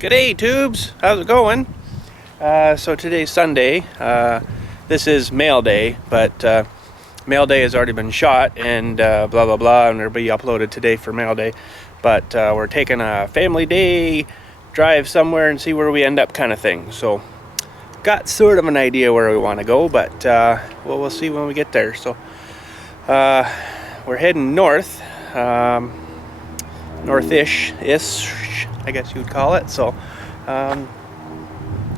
G'day tubes, how's it going? So today's Sunday. This is mail day, but mail day has already been shot and blah blah blah, and it'll be uploaded today for mail day. But we're taking a family day drive somewhere and see where we end up, kind of thing. So got sort of an idea where we want to go, but we'll see when we get there. So we're heading north, northish, I guess you would call it. So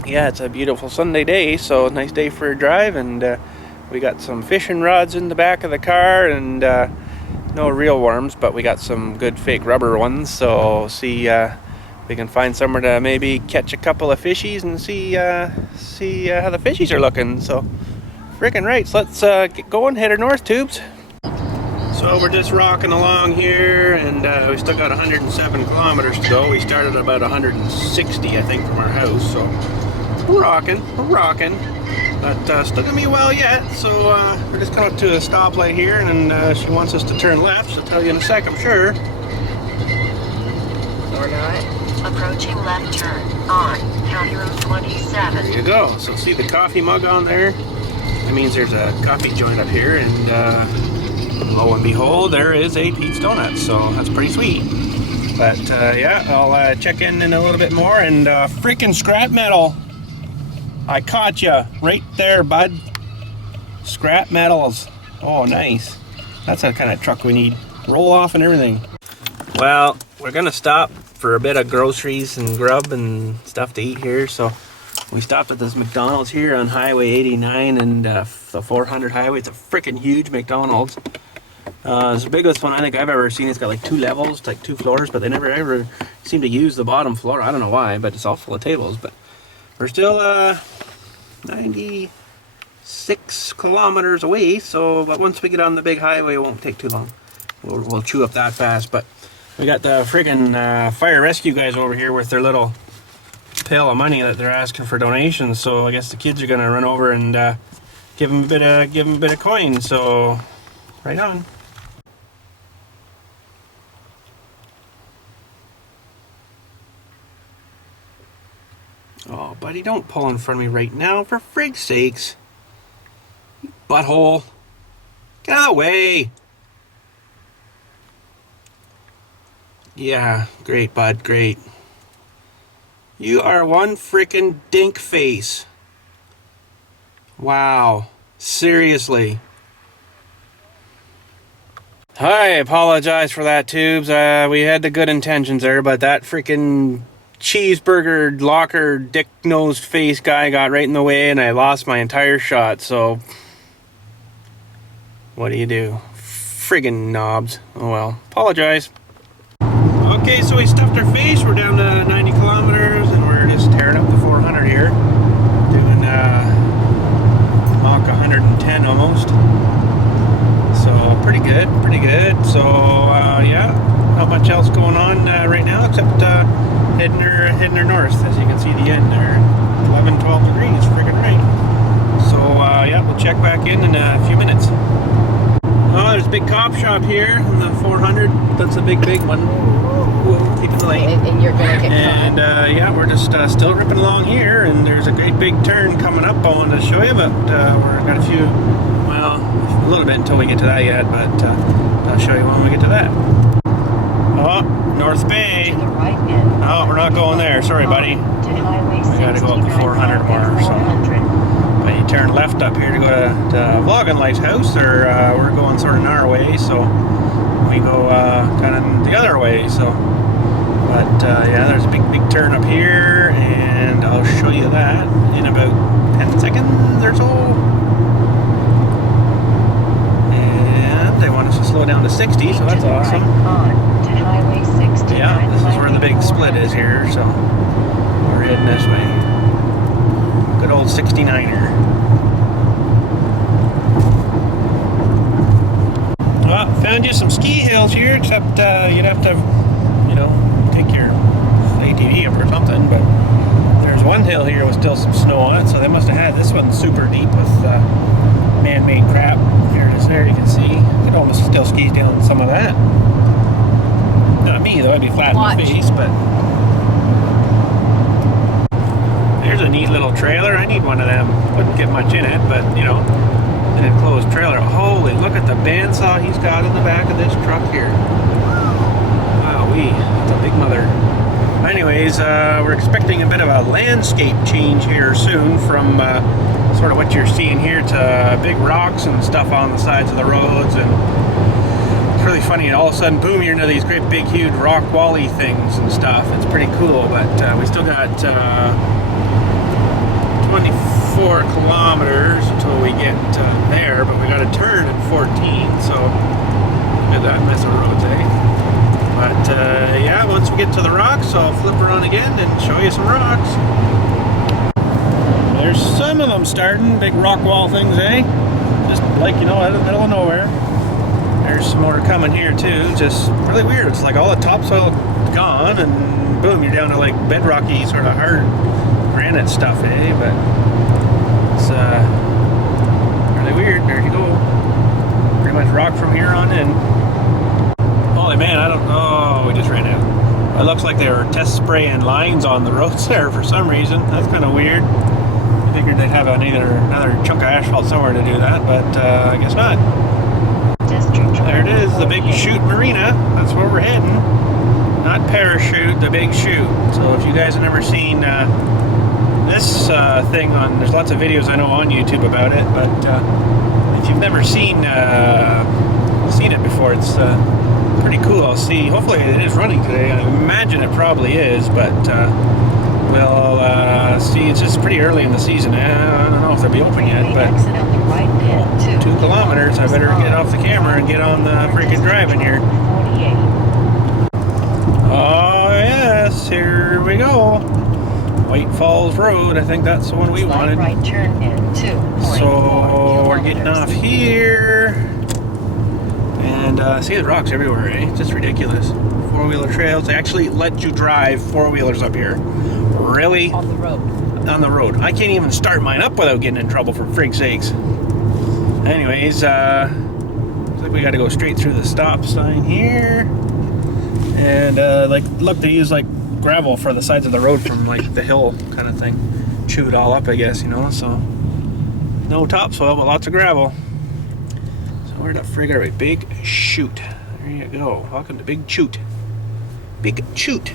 yeah, it's a beautiful Sunday day, so nice day for a drive, and we got some fishing rods in the back of the car, and no real worms, but we got some good fake rubber ones. So see we can find somewhere to maybe catch a couple of fishies and see how the fishies are looking. So freaking right, so let's get going, head north, tubes. So we're just rocking along here, and we still got 107 kilometers to go. We started about 160, I think, from our house, so we're rocking, but still gonna be a while yet. So we're just coming up to a stoplight here, and she wants us to turn left. She'll tell you in a sec, I'm sure. Or not. Approaching left turn on County Road 27. There you go. So see the coffee mug on there? That means there's a coffee joint up here, and lo and behold, there is a Pete's Donuts, so that's pretty sweet. But yeah, I'll check in a little bit more. And freaking scrap metal, I caught you right there, bud. Scrap metals. Oh, nice. That's the kind of truck we need. Roll off and everything. Well, we're gonna stop for a bit of groceries and grub and stuff to eat here. So we stopped at this McDonald's here on Highway 89 and the 400 highway. It's a freaking huge McDonald's. It's the biggest one I think I've ever seen. It's got like 2 levels, like 2 floors, but they never ever seem to use the bottom floor. I don't know why, but it's all full of tables. But we're still 96 kilometers away, so but once we get on the big highway, it won't take too long. We'll chew up that fast. But we got the friggin' fire rescue guys over here with their little pail of money that they're asking for donations. So I guess the kids are gonna run over and give them a bit of coin. So right on. Oh, buddy, don't pull in front of me right now, for frig's sakes. You butthole. Get out of the way. Yeah, great, bud, great. You are one frickin' dink face. Wow. Seriously. I apologize for that, tubes. We had the good intentions there, but that freaking cheeseburger locker dick-nosed face guy got right in the way, and I lost my entire shot. So what do you do? Friggin' knobs. Oh well. Apologize. Okay, so we stuffed our face. We're down to 90 kilometers, and we're just tearing up the 400 here, doing Mach 110 almost. So pretty good, pretty good. So yeah, not much else going on right now except heading her north. As you can see the end there, 11, 12 degrees, friggin' right. So yeah, we'll check back in a few minutes. Oh, there's a big cop shop here in the 400. That's a big one. Whoa, keep it light. And you're gonna get and yeah, we're just still ripping along here, and there's a great big turn coming up I wanted to show you, but we've got a few, well, a little bit until we get to that yet, but I'll show you when we get to that. Oh, North Bay. Oh, we're not going there. Sorry, buddy. We gotta go up the 400 more. So but you turn left up here to go to Vlogging Life's house, or we're going sort of our way, so we go kind of the other way. So, but yeah, there's a big turn up here, and I'll show you that in about 10 seconds or so. And they want us to slow down to 60, so that's awesome. Yeah, this is where the big split is here, so we're heading this way. Good old 69er. Well, found you some ski hills here, except you'd have to, you know, take your ATV up or something, but there's one hill here with still some snow on it, so they must have had this one super deep with man-made crap. Here it is there, you can see. You could almost still ski down some of that. Not me, though, I'd be flat in the face, but little trailer. I need one of them. Wouldn't get much in it, but you know, an enclosed trailer. Holy, look at the bandsaw he's got in the back of this truck here. Wowee, it's a big mother. Anyways, we're expecting a bit of a landscape change here soon from sort of what you're seeing here to big rocks and stuff on the sides of the roads, and it's really funny, and all of a sudden, boom, you're into these great big huge rock wally things and stuff. It's pretty cool, but we still got 24 kilometers until we get there, but we got a turn at 14, so look at that mess of roads, eh? But yeah, once we get to the rocks, I'll flip around again and show you some rocks. There's some of them starting, big rock wall things, eh? Just like, you know, out of the middle of nowhere. There's some more coming here too, just really weird. It's like all the topsoil gone and boom, you're down to like bedrocky, sort of hard granite stuff, eh? But it's really weird. There you go. Pretty much rock from here on in. Holy man, I don't know. We just ran out. It looks like they were test spraying lines on the roads there for some reason. That's kind of weird. I figured they'd have another chunk of asphalt somewhere to do that, but I guess not. There it is, the Big Chute Marina. That's where we're heading. Not Parachute, the Big Chute. So if you guys have never seen this thing on, there's lots of videos I know on YouTube about it, but if you've never seen it before, it's pretty cool. I'll see. Hopefully it is running today. I imagine it probably is, but we'll see. It's just pretty early in the season. I don't know if they'll be open yet, but 2 kilometers. I better get off the camera and get on the freaking driving here. Oh yes, here we go. White Falls Road. I think that's the one we wanted. Right turn in 2. So we're getting off here. And see the rocks everywhere, eh? It's just ridiculous. 4-wheeler trails. They actually let you drive 4-wheelers up here. Really? On the road. On the road. I can't even start mine up without getting in trouble, for frig's sakes. Anyways, looks like we got to go straight through the stop sign here. And like, look, they use like gravel for the sides of the road from like the hill kind of thing. Chewed all up, I guess, you know. So no topsoil, but lots of gravel. Where the frig are we? Big Chute. There you go. Welcome to Big Chute. Big Chute.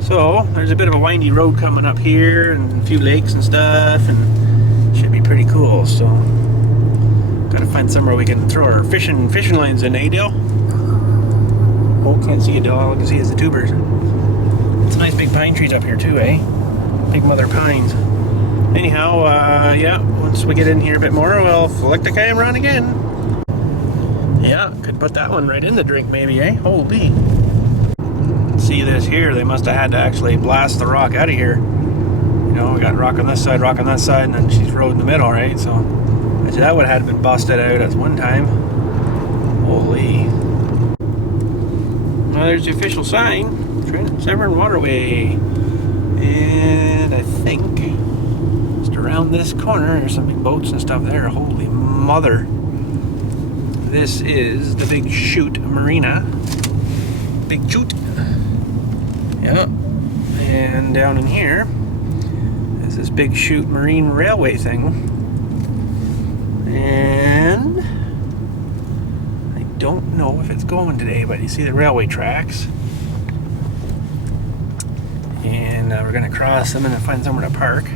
So, there's a bit of a windy road coming up here and a few lakes and stuff, and should be pretty cool. So, gotta find somewhere we can throw our fishing lines in, eh, Dale? Oh, can't see it, Dale. All I can see is the tubers. It's nice big pine trees up here too, eh? Big mother pines. Anyhow, yeah, once we get in here a bit more, we'll flick the camera on again. Yeah, could put that one right in the drink maybe, eh? Holy. See this here, they must have had to actually blast the rock out of here. You know, we got rock on this side, rock on that side, and then she's road in the middle, right? So, that would have had to been busted out at one time. Holy. Well, there's the official sign. Severn Waterway. And I think around this corner, there's some big boats and stuff there. Holy mother. This is the Big Chute Marina. Big Chute. Yeah. And down in here is this Big Chute Marine Railway thing. And I don't know if it's going today, but you see the railway tracks. And we're going to cross them and find somewhere to park.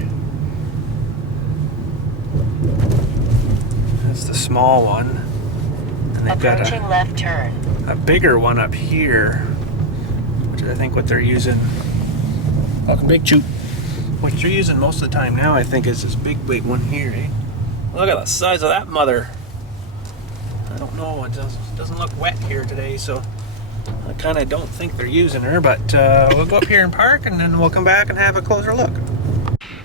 That's the small one. And they've got left turn. a bigger one up here, which is I think what they're using. Welcome Big Chute. What you're using most of the time now, I think, is this big one here, eh? Look at the size of that mother. I don't know, it doesn't look wet here today, so I kind of don't think they're using her, but we'll go up here and park, and then we'll come back and have a closer look.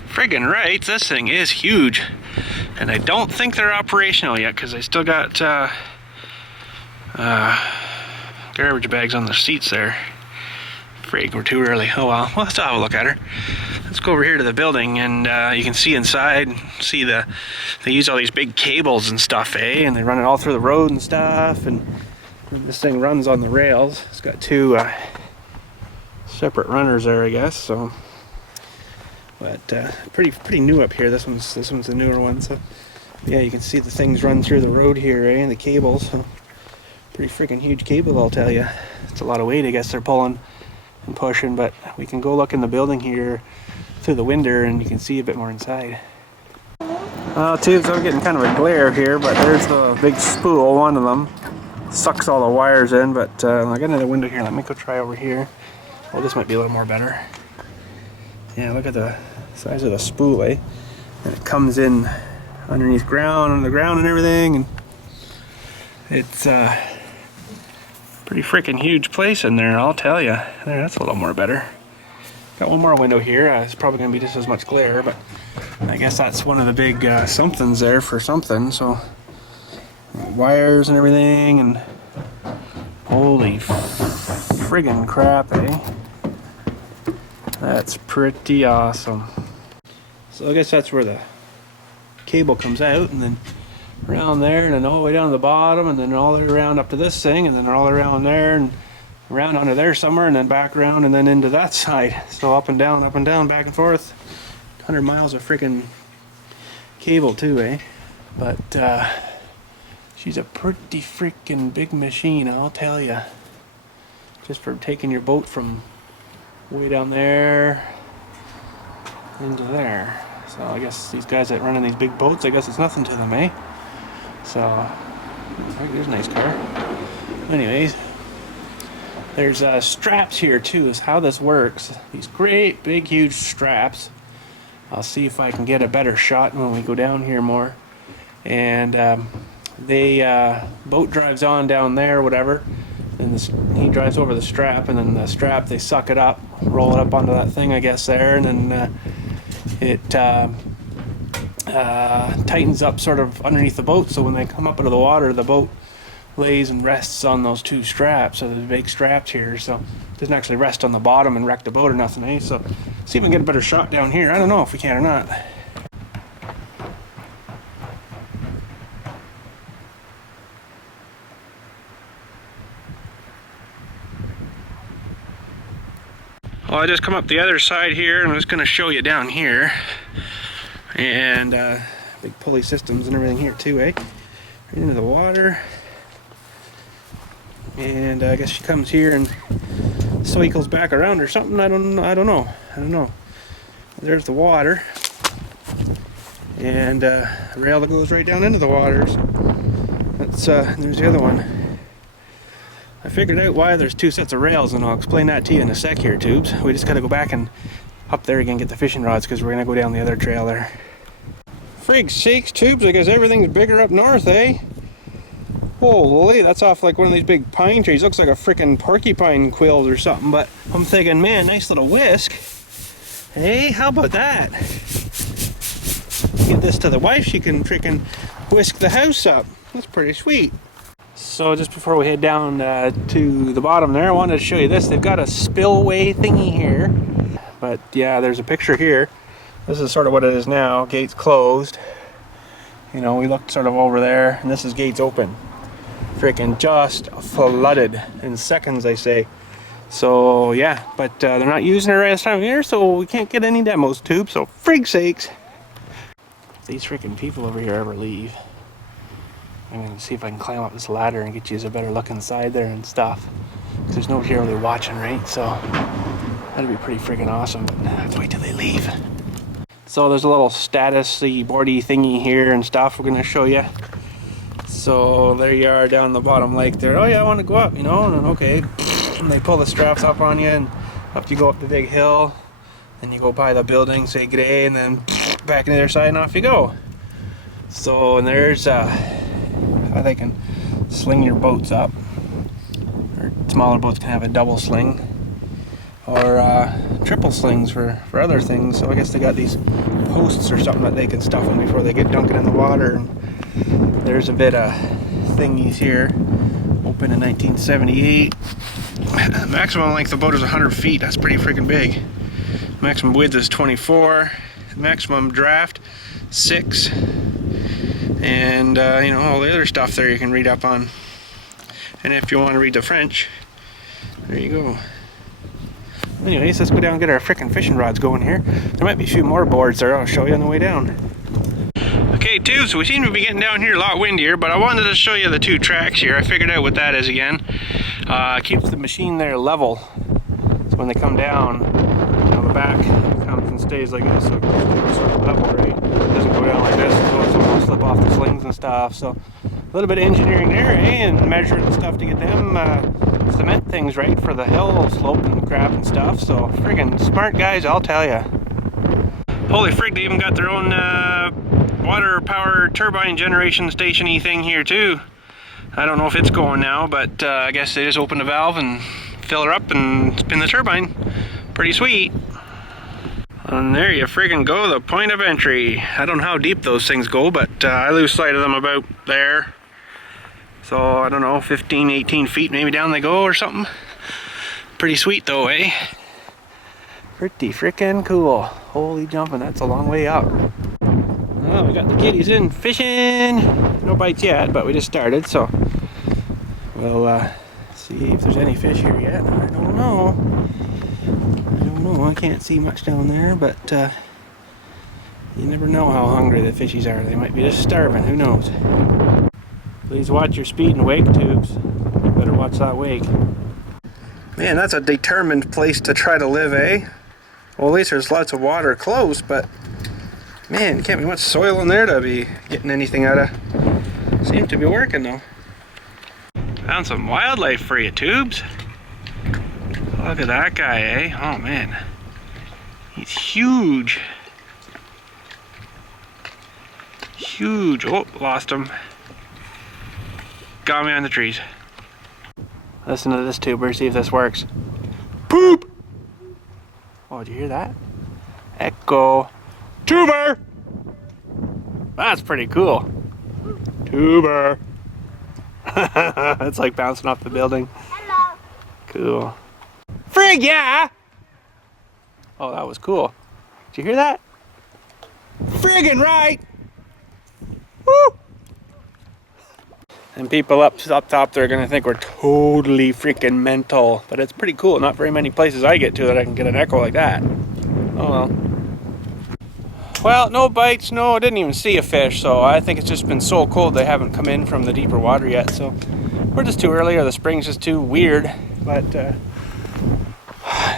Friggin' right, this thing is huge. And I don't think they're operational yet, because they still got garbage bags on the seats there. Frig, we're too early. Oh well, we'll still have a look at her. Let's go over here to the building, and you can see inside, see they use all these big cables and stuff, eh? And they run it all through the road and stuff, and this thing runs on the rails. It's got 2 separate runners there, I guess, so But pretty new up here. This one's the newer one. So yeah, you can see the things run through the road here, eh? And the cables. So, pretty freaking huge cable, I'll tell you. It's a lot of weight, I guess they're pulling and pushing. But we can go look in the building here through the window, and you can see a bit more inside. Tubes, I'm getting kind of a glare here, but there's the big spool. One of them sucks all the wires in. But I got another window here. Let me go try over here. Well, this might be a little more better. Yeah, look at the size of the spool, eh? And it comes in underneath ground, under the ground and everything, and it's pretty freaking huge place in there, I'll tell you. There, that's a little more better. Got one more window here. It's probably going to be just as much glare, but I guess that's one of the big somethings there for something. So wires and everything, and holy friggin' crap, eh? That's pretty awesome. So I guess that's where the cable comes out, and then around there, and then all the way down to the bottom, and then all the way around up to this thing, and then all around there, and around under there somewhere, and then back around, and then into that side. So up and down, back and forth. 100 miles of freaking cable too, eh? But she's a pretty freaking big machine, I'll tell you. Just for taking your boat from way down there into there. So I guess these guys that run in these big boats, I guess it's nothing to them, eh? So there's a nice car. Anyways, there's straps here too, is how this works. These great big huge straps. I'll see if I can get a better shot when we go down here more. And boat drives on down there, whatever. And he drives over the strap, and then the strap, they suck it up, roll it up onto that thing, I guess, there, and then it tightens up sort of underneath the boat, so when they come up out of the water, the boat lays and rests on those two straps. So there's big straps here, so it doesn't actually rest on the bottom and wreck the boat or nothing, eh? So see if we can get a better shot down here. I don't know if we can or not. Well, I just come up the other side here, and I'm just going to show you down here. And big pulley systems and everything here too, eh? Right into the water. And I guess she comes here and cycles back around or something. I don't know. There's the water. And a rail that goes right down into the water. So that's there's the other one. I figured out why there's two sets of rails, and I'll explain that to you in a sec here, Tubes. We just gotta go back and up there again, get the fishing rods, because we're gonna go down the other trail there. Frig's sakes, Tubes, I guess everything's bigger up north, eh? Holy, that's off like one of these big pine trees. Looks like a freaking porcupine quill or something, but I'm thinking, man, nice little whisk. Hey, how about that? Get this to the wife, she can freaking whisk the house up. That's pretty sweet. So just before we head down to the bottom there, I wanted to show you this. They've got a spillway thingy here. But yeah, there's a picture here. This is sort of what it is now. Gates closed. You know, we looked sort of over there, and this is gates open. Freaking just flooded in seconds, I say. So yeah, but they're not using it right this time of year, so we can't get any demos, Tube. So frig's sakes. If these freaking people over here ever leave, I'm going to see if I can climb up this ladder and get you a better look inside there and stuff. Because there's nobody here really watching, right? So that'd be pretty freaking awesome, but I have to wait till they leave. So there's a little status-y, boardy thingy here and stuff we're going to show you. So there you are down the bottom lake there. Oh yeah, I want to go up, you know, and okay. And they pull the straps up on you, and up you go up the big hill. Then you go by the building, say good day, and then back on the other side and off you go. So, and there's how they can sling your boats up. Or smaller boats can have a double sling. Or triple slings for other things. So I guess they got these posts or something that they can stuff them before they get dunking in the water. And there's a bit of thingies here. Opened in 1978. Maximum length of the boat is 100 feet. That's pretty freaking big. Maximum width is 24. Maximum draft 6. And you know, all the other stuff there you can read up on. And if you want to read the French, there you go. Anyways, let's go down and get our frickin' fishing rods going here. There might be a few more boards there. I'll show you on the way down. Okay, tubes, we seem to be getting down here a lot windier, but I wanted to show you the two tracks here. I figured out what that is again. Keeps the machine there level. So when they come down, you know, the back comes and stays like this, so it goes sort of level, right? It doesn't go down like this, so it won't slip off the slings and stuff. So a little bit of engineering there, eh? And measuring and stuff to get them cement things right for the hill slope and crap and stuff. So friggin' smart guys, I'll tell ya. Holy frig, they even got their own water power turbine generation station-y thing here too. I don't know if it's going now, but I guess they just open the valve and fill her up and spin the turbine. Pretty sweet. And there you friggin' go, the point of entry. I don't know how deep those things go, but I lose sight of them about there. So I don't know, 15, 18 feet maybe down they go or something. Pretty sweet though, eh? Pretty frickin' cool. Holy jumping, that's a long way up. Well, we got the kiddies in fishing. No bites yet, but we just started, so we'll see if there's any fish here yet. I don't know. I can't see much down there, but you never know how hungry the fishies are. They might be just starving, who knows. Please watch your speed and wake, tubes. Better watch that wake. Man, that's a determined place to try to live, eh? Well, at least there's lots of water close, but man, can't be much soil in there to be getting anything out of. Seems to be working though. Found some wildlife for you, tubes. Look at that guy, eh? Oh man. He's huge. Huge. Oh, lost him. Got me on the trees. Listen to this tuber, see if this works. Poop! Oh, did you hear that? Echo. Tuber! That's pretty cool. Tuber. It's like bouncing off the building. Hello. Cool. Frigg, yeah! Oh, that was cool. Did you hear that? Friggin' right! Woo! And people up top, they're gonna think we're totally freaking mental. But it's pretty cool. Not very many places I get to that I can get an echo like that. Oh well. Well, no bites, no, I didn't even see a fish, so I think it's just been so cold they haven't come in from the deeper water yet, so we're just too early or the spring's just too weird, but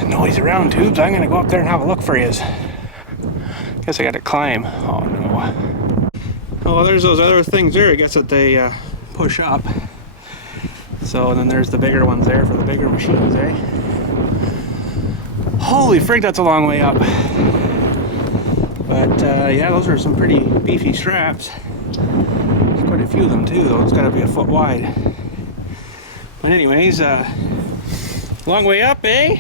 noise around, tubes. I'm gonna go up there and have a look for yous. Guess I gotta climb. Oh no. Oh, there's those other things there, I guess, that they push up. So then there's the bigger ones there for the bigger machines, eh? Holy frig, that's a long way up. But yeah, those are some pretty beefy straps. There's quite a few of them too, though. It's got to be a foot wide. But anyways, long way up, eh?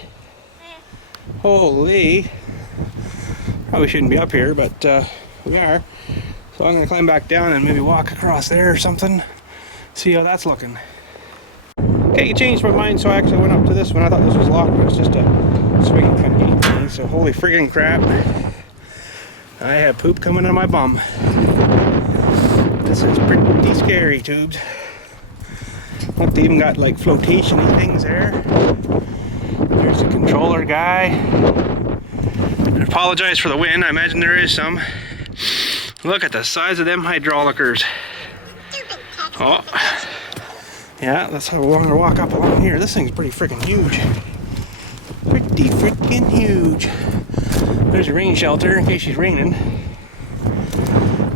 Holy. Probably shouldn't be up here, but we are. So I'm going to climb back down and maybe walk across there or something. See how that's looking. Okay, you changed my mind, so I actually went up to this one. I thought this was locked, but it's just a swinging kind of gate thing. So holy friggin' crap. I have poop coming out of my bum. This is pretty scary, tubes. Look, they even got like flotation-y things there. There's the controller guy. I apologize for the wind. I imagine there is some. Look at the size of them hydraulicers. Oh. Yeah, let's have a longer walk up along here. This thing's pretty freaking huge. Pretty freaking huge. There's a rain shelter in case she's raining.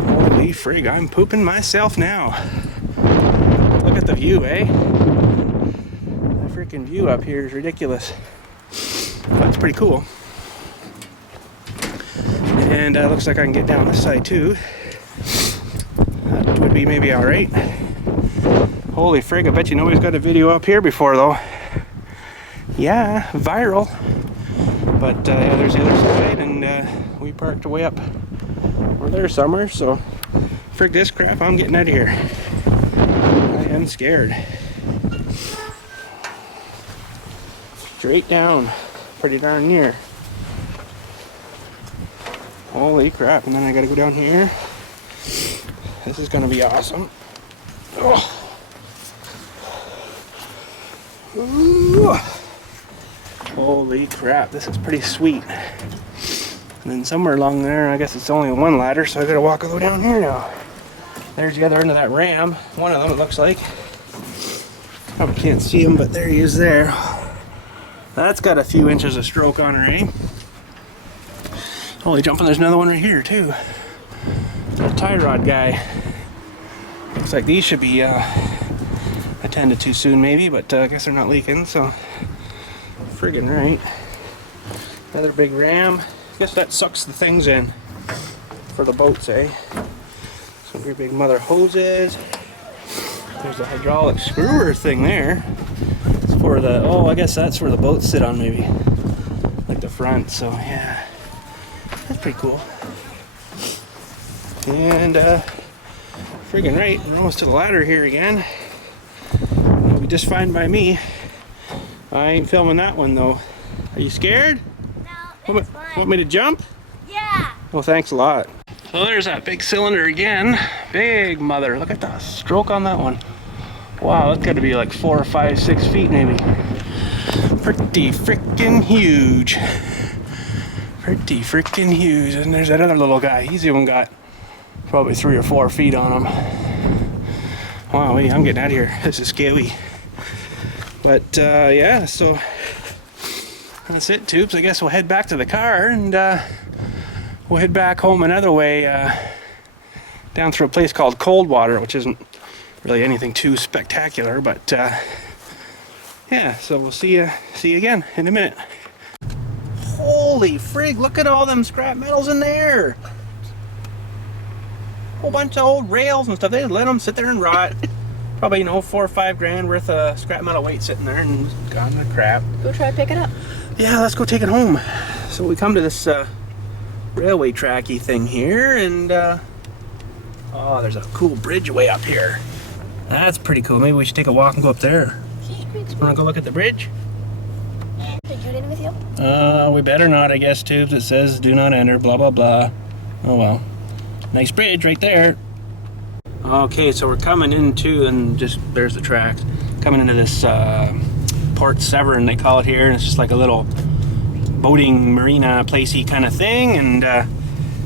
Holy frig, I'm pooping myself now. Look at the view, eh? The freaking view up here is ridiculous. That's pretty cool. And looks like I can get down this side too. That would be maybe alright. Holy frig, I bet you nobody's got a video up here before though. Yeah, viral. But yeah, there's the other side, and we parked way up over there somewhere, so frig this crap, I'm getting out of here. I am scared. Straight down, pretty darn near. Holy crap, and then I gotta go down here. This is gonna be awesome. Oh. Ooh. Holy crap, this is pretty sweet. And then somewhere along there, I guess it's only one ladder, so I gotta walk all the way down here now. There's the other end of that ram. One of them, it looks like. Probably can't see him, but there he is there. That's got a few inches of stroke on her, eh? Holy jumping, there's another one right here, too. A tie rod guy. Looks like these should be attended to soon, maybe, but I guess they're not leaking, so friggin' right. Another big ram. I guess that sucks the things in for the boats, eh? Some great big mother hoses. There's a hydraulic screwer thing there. It's for the, oh, I guess that's where the boats sit on, maybe. Like the front, so yeah. That's pretty cool. And friggin' right, we're almost to the ladder here again. It'll be just fine by me. I ain't filming that one though. Are you scared? No, it's fine. Want me to jump? Yeah. Well, thanks a lot. So there's that big cylinder again. Big mother. Look at the stroke on that one. Wow, that's got to be like 4 or 5, 6 feet maybe. Pretty freaking huge. Pretty freaking huge. And there's that other little guy. He's even got probably 3 or 4 feet on him. Wow, I'm getting out of here. This is scary. But yeah, so that's it, tubes. I guess we'll head back to the car and we'll head back home another way down through a place called Coldwater, which isn't really anything too spectacular, but yeah, so we'll see you again in a minute. Holy frig, look at all them scrap metals in there. Whole bunch of old rails and stuff. They let them sit there and rot. Probably, you know, 4 or 5 grand worth of scrap metal weight sitting there and gone to crap. Go try to pick it up. Yeah, let's go take it home. So we come to this railway tracky thing here, and oh, there's a cool bridge way up here. That's pretty cool. Maybe we should take a walk and go up there. Want to go look at the bridge? Did you get in with you? We better not, I guess, tubes. It says do not enter, blah, blah, blah. Oh, well. Nice bridge right there. Okay, so we're coming into, and just, there's the tracks. Coming into this Port Severn, they call it here. And it's just like a little boating marina placey kind of thing, and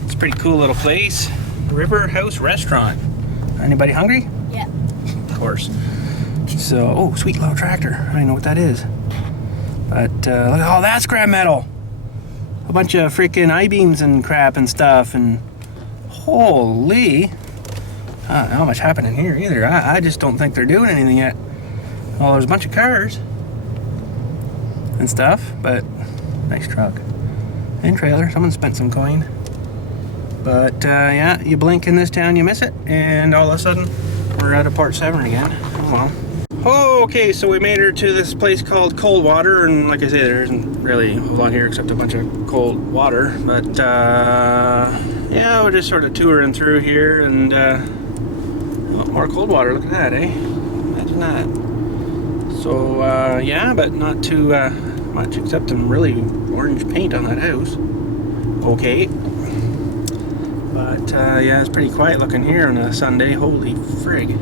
it's a pretty cool little place. River House Restaurant. Anybody hungry? Yeah. Of course. So, oh, sweet little tractor. I don't even know what that is. But look at all that scrap metal. A bunch of freaking I-beams and crap and stuff, and holy. Not much happening here either. I just don't think they're doing anything yet. Well, there's a bunch of cars and stuff, but nice truck and trailer. Someone spent some coin. But yeah, you blink in this town, you miss it, and all of a sudden we're out of Port Severn again. Oh well. Okay, so we made her to this place called Coldwater, and like I say, there isn't really a whole lot here except a bunch of cold water. But yeah, we're just sort of touring through here, and more cold water. Look at that, eh? Imagine that. So yeah, but not too much except some really orange paint on that house. Okay. But yeah, it's pretty quiet looking here on a Sunday. Holy frig.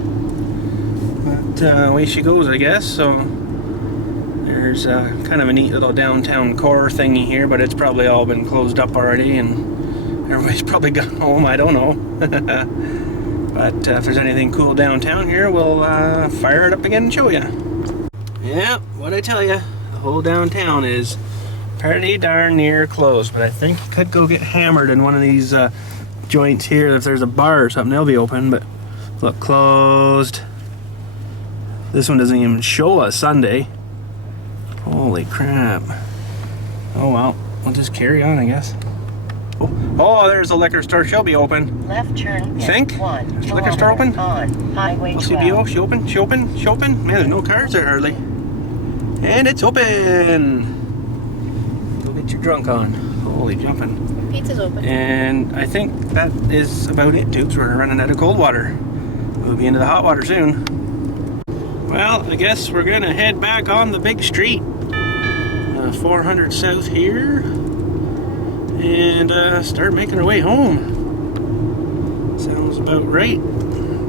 But away she goes, I guess. So there's kind of a neat little downtown core thingy here, but it's probably all been closed up already, and everybody's probably gone home. I don't know. But if there's anything cool downtown here, we'll fire it up again and show you. Yeah, what'd I tell you? The whole downtown is pretty darn near closed, but I think you could go get hammered in one of these joints here. If there's a bar or something, they'll be open, but look, closed. This one doesn't even show us Sunday. Holy crap. Oh well, we'll just carry on, I guess. Oh, there's a liquor store. She'll be open. Left turn. Think? Is the liquor store open? On Highway 12. LCBO, she open? She open? She open? Man, there's no cars there hardly. And it's open. Go get your drunk on. Holy jumping. Pizza's open. And I think that is about it, tubes. We're running out of cold water. We'll be into the hot water soon. Well, I guess we're gonna head back on the big street. 400 south here. And start making our way home. Sounds about right.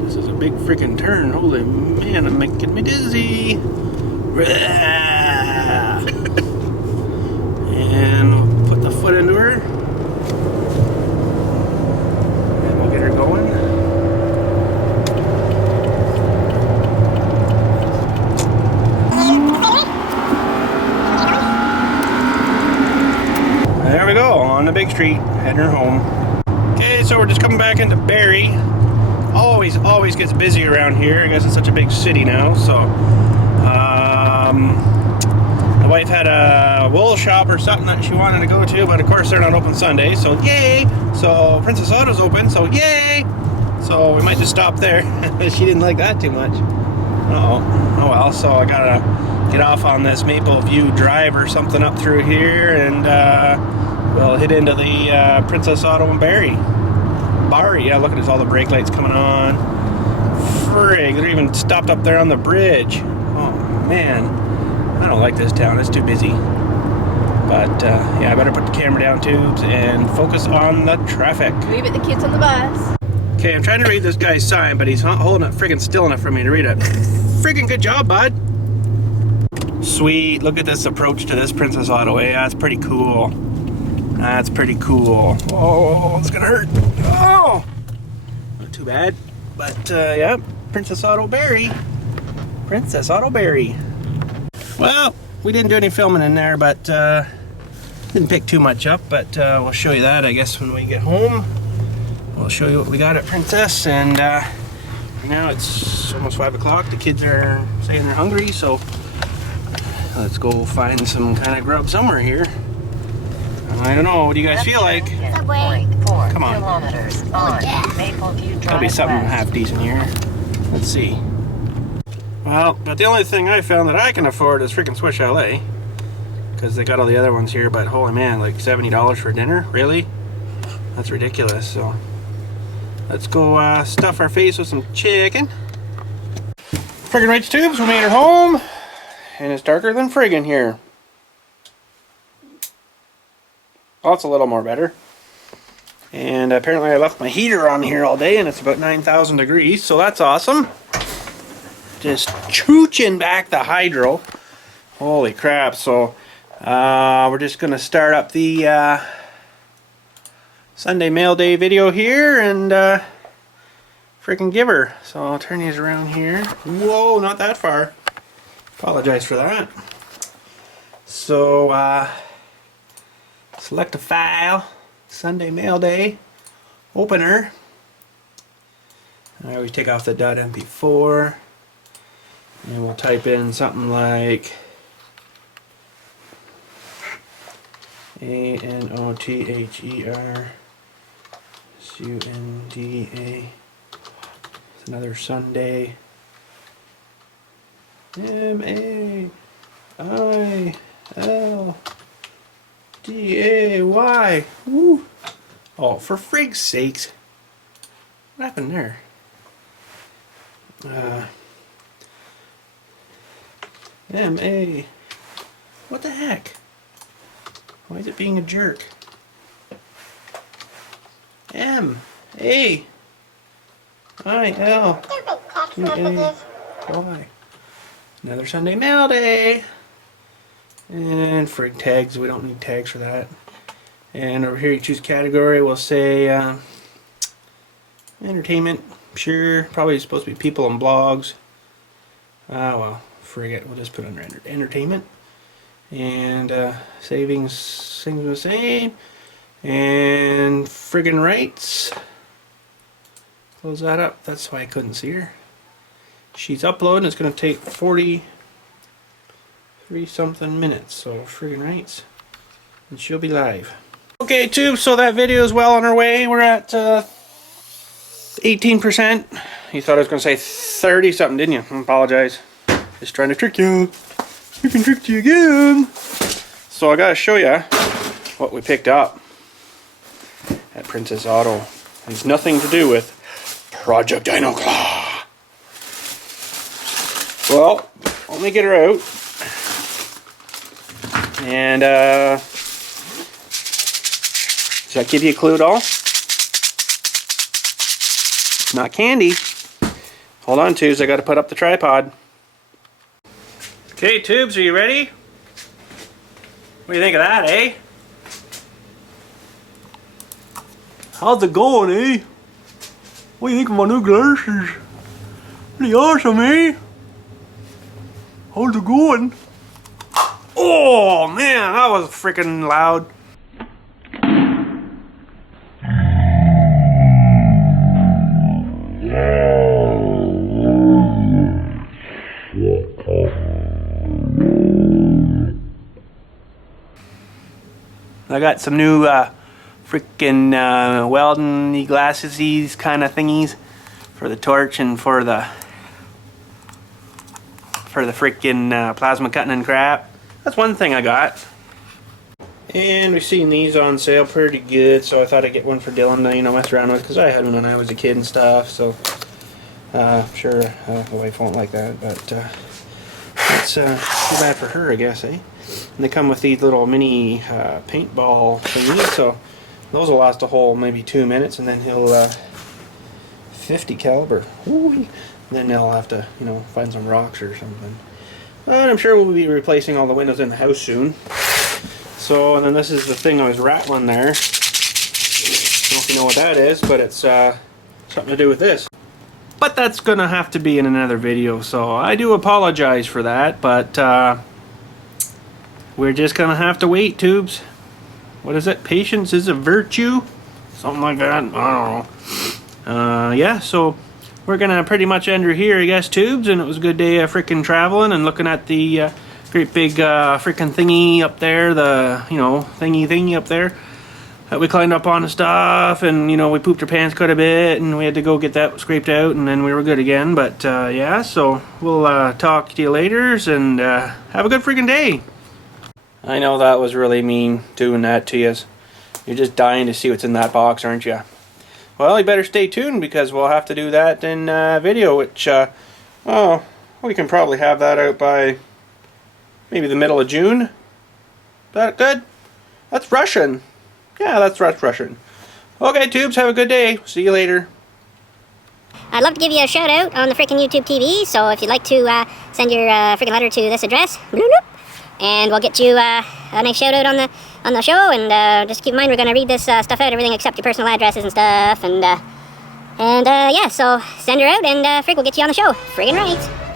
This is a big freaking turn. Holy man, I'm making me dizzy. foot into her. And we'll get her going. There we go, on the big street, heading her home. Okay, so we're just coming back into Barrie. Always gets busy around here. I guess it's such a big city now, so the wife had a wool shop or something that she wanted to go to, but of course they're not open Sunday, so yay! So Princess Auto's open, so yay! So we might just stop there. She didn't like that too much. Oh well, so I gotta get off on this Maple View Drive or something up through here, and we'll hit into the Princess Auto in Barrie. Yeah, look at this, all the brake lights coming on. Frigg, they're even stopped up there on the bridge. Oh man, I don't like this town, it's too busy. But yeah, I better put the camera down, Tubes, and focus on the traffic. Leave it the kids on the bus. Okay, I'm trying to read this guy's sign, but he's not holding it friggin' still enough for me to read it. Friggin' good job, bud. Sweet, look at this approach to this Princess Auto. Yeah, that's pretty cool. That's pretty cool. Oh, it's gonna hurt. Oh, not too bad. But yeah, Princess Auto Barrie. Princess Auto Barrie. Well, we didn't do any filming in there, but didn't pick too much up. But we'll show you that, I guess, when we get home. We'll show you what we got at Princess. And now it's almost 5 o'clock. The kids are saying they're hungry, so let's go find some kind of grub somewhere here. I don't know. What do you guys feel like? Come on. Kilometers on Maple View Drive. Gotta be something half decent here. Let's see. Well, but the only thing I found that I can afford is freaking Swiss Chalet, because they got all the other ones here. But holy man, like $70 for dinner? Really? That's ridiculous. So let's go stuff our face with some chicken. Friggin' rights, Tubes. We made it home, and it's darker than friggin' here. Well, it's a little more better. And apparently I left my heater on here all day, and it's about 9,000 degrees, so that's awesome. Just chooching back the hydro. Holy crap. So we're just going to start up the Sunday Mail Day video here and freaking give her. So I'll turn these around here. Whoa, not that far. Apologize for that. So select a file, Sunday Mail Day, opener. I always take off the .mp4, and we'll type in something like ANOTHER It's another Sunday. MAILDAY. Woo. Oh, for frig's sakes. What happened there? MA. What the heck? Why is it being a jerk? MAILDAY. Another Sunday Mail Day. And frig tags, we don't need tags for that. And over here you choose category, we'll say entertainment, sure, probably supposed to be people and blogs. Well, frig it, we'll just put under entertainment. And savings, things the same. And friggin' rights. Close that up, that's why I couldn't see her. She's uploading, it's going to take 43 something minutes, so friggin' rights, and she'll be live. Okay, Tube, so that video is well on our way. We're at 18%. You thought I was going to say 30 something, didn't you? I apologize. Just trying to trick you. Freaking tricked you again. So I gotta show you what we picked up at Princess Auto. It has nothing to do with Project Dino Claw. Well, let me get her out. And does that give you a clue at all? It's not candy. Hold on, Tubes, I gotta put up the tripod. Okay, Tubes, are you ready? What do you think of that, eh? How's it going, eh? What do you think of my new glasses? Pretty awesome, eh? How's it going? Oh man, that was freaking loud. I got some new freaking welding glasses, these kind of thingies for the torch and for the freaking plasma cutting and crap. That's one thing I got. And we've seen these on sale pretty good, so I thought I'd get one for Dylan to, you know, mess around with, because I had one when I was a kid and stuff. So sure, the wife won't like that, but it's too bad for her, I guess, eh? And they come with these little mini paintball thingies, so those will last a whole maybe 2 minutes, and then he'll 50 caliber. Ooh. Then they'll have to, you know, find some rocks or something. And I'm sure we'll be replacing all the windows in the house soon. So, and then this is the thing I was rattling there. I don't know if you know what that is, but it's something to do with this. But that's gonna have to be in another video, so I do apologize for that, but we're just gonna have to wait, tubes. What is it? Patience is a virtue? Something like that. I don't know. Yeah, so we're gonna pretty much end her here, I guess, tubes, and it was a good day of freaking traveling and looking at the great big freaking thingy up there, the, you know, thingy up there that we climbed up on and stuff, and, you know, we pooped our pants quite a bit, and we had to go get that scraped out, and then we were good again. But yeah, so we'll talk to you later, and have a good freaking day. I know that was really mean doing that to you. You're just dying to see what's in that box, aren't you? Well, you better stay tuned, because we'll have to do that in video, which, oh, we can probably have that out by maybe the middle of June. Is that good? That's Russian. Yeah, that's Russian. Okay, tubes, have a good day. See you later. I'd love to give you a shout out on the freaking YouTube TV, so if you'd like to send your freaking letter to this address, and we'll get you a nice shout out on the show. And just keep in mind, we're gonna read this stuff out, everything except your personal addresses and stuff. And yeah, so send her out, and Frig will get you on the show. Friggin' right.